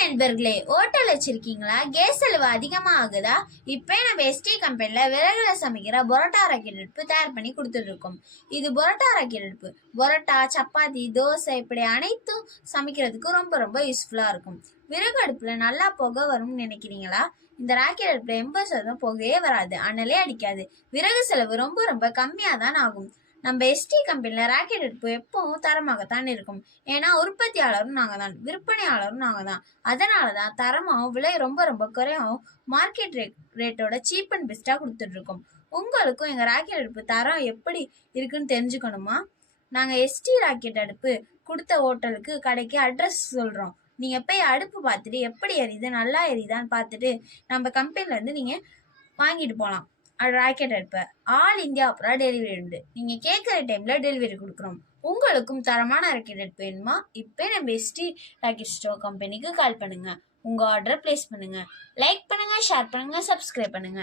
நண்பர்களே, ஹோட்டல் வச்சிருக்கீங்களா? கேஸ் செலவு அதிகமா ஆகுதா? இப்போ நம்ம எஸ்டி கம்பெனில விறகுல சமைக்கிற பரோட்டா ராக்கெட் அடுப்பு தயார் பண்ணி கொடுத்துட்டு இருக்கோம். இது பரோட்டா ராக்கெட் அடுப்பு பரோட்டா, சப்பாத்தி, தோசை இப்படி அனைத்தும் சமைக்கிறதுக்கு ரொம்ப ரொம்ப யூஸ்ஃபுல்லா இருக்கும். விறகு அடுப்புல நல்லா புகை வரும்னு நினைக்கிறீங்களா? இந்த ராக்கெட் அடுப்புல 80% புகையே வராது, அனலே அடிக்காது. விறகு செலவு ரொம்ப ரொம்ப கம்மியா தான் ஆகும். நம்ம எஸ்டி கம்பெனில ராக்கெட் அடுப்பு எப்பவும் தரமாகத்தான் இருக்கும். ஏன்னா உற்பத்தியாளரும் நாங்க தான், விற்பனையாளரும் நாங்க தான். அதனாலதான் தரமாகவும் விலை ரொம்ப ரொம்ப குறையாகவும் மார்க்கெட் ரேட்டோட சீப் அண்ட் பெஸ்டா கொடுத்துட்டு இருக்கோம். உங்களுக்கும் எங்க ராக்கெட் அடுப்பு தரம் எப்படி இருக்குன்னு தெரிஞ்சுக்கணுமா? நாங்க எஸ்டி ராக்கெட் அடுப்பு கொடுத்த ஹோட்டலுக்கு கடைக்கு அட்ரஸ் சொல்றோம். நீங்க போய் அடுப்பு பார்த்துட்டு எப்படி எரியுது, நல்லா எரியுதான்னு பார்த்துட்டு நம்ம கம்பெனில இருந்து நீங்க வாங்கிட்டு போகலாம். ராக்கெட் அடுப்பை ஆல் இந்தியா அப்புறம் டெலிவரி உண்டு. நீங்க கேட்குற டைம்ல டெலிவரி கொடுக்குறோம். உங்களுக்கும் தரமான ராக்கெட் அடுப்பு வேணுமா? இப்போ நம்ம எஸ்டி ராக்கெட் ஸ்டோர் கம்பெனிக்கு கால் பண்ணுங்க. உங்க ஆர்டரை பிளேஸ் பண்ணுங்க. லைக் பண்ணுங்க, ஷேர் பண்ணுங்க, சப்ஸ்கிரைப் பண்ணுங்க.